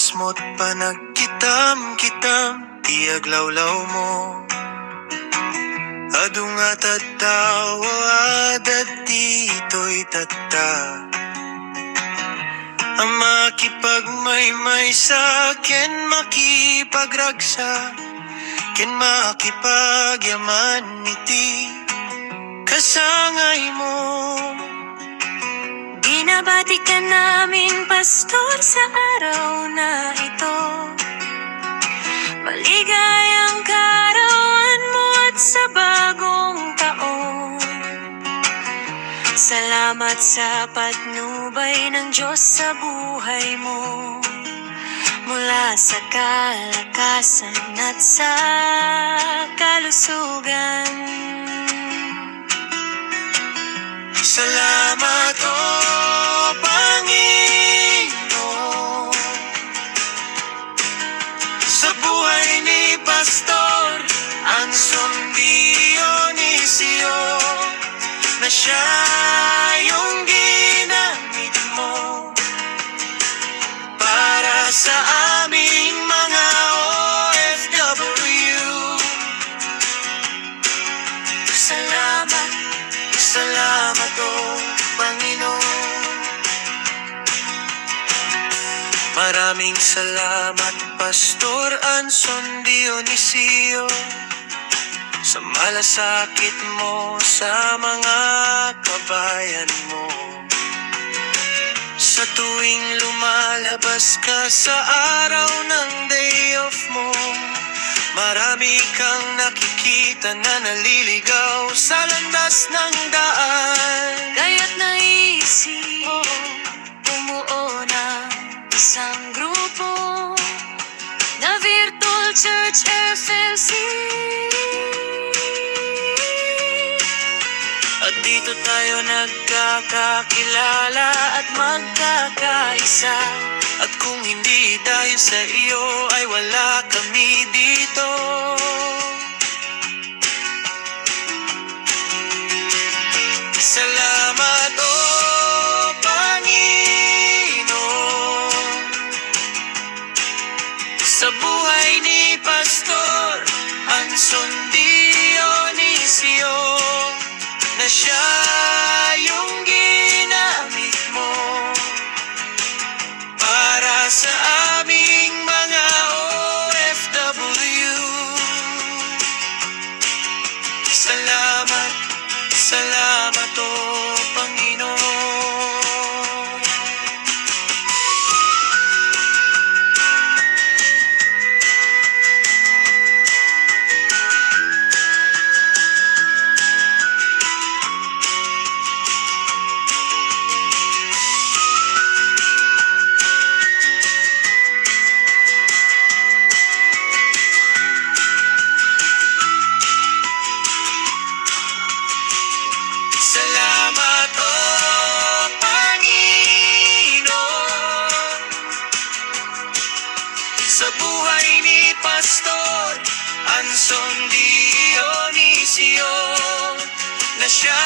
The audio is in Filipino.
oras mo't panagkitam-kitam, tiyag lawlaw mo. Adung at tawa at dito'y tata. Ang makipagmaymay sa ken makipagragsa, ken makipagyaman iti kasangay mo. Binabati ka namin, Pastor, sa araw na ito. Maligayang kaarawan mo at sa bagong taon. Salamat sa patnubay ng Diyos sa buhay mo. Mula sa kalakasan at sa kalusugan. Salamat, O Panginoon, sa buhay ni Pastor Anson Dionisio, na siya yung ginamit mo para sa aming mga OFW. Salamat, salamat, O Panginoon. Maraming salamat, Pastor Anson Dionisio, sa malasakit mo sa mga kabayan mo. Sa tuwing lumalabas ka sa araw ng day off mo, marami kang nakikita na naliligaw sa landas ng daan. Kaya't naisip bumuo ng isang grupo na Virtual Church FLC. At dito tayo nagkakakilala at magkakaisa. At kung hindi dahil sa iyo ay wala kami dito. Salamat, O Panginoon, sa buhay ni Pastor Anson Dionisio, na siya yung ginamit mo para sa aming mga OFW. Salamat, salamat, O Panginoon. Salamat, O Panginoon, sa buhay ni Pastor Anson Dionisio, na siya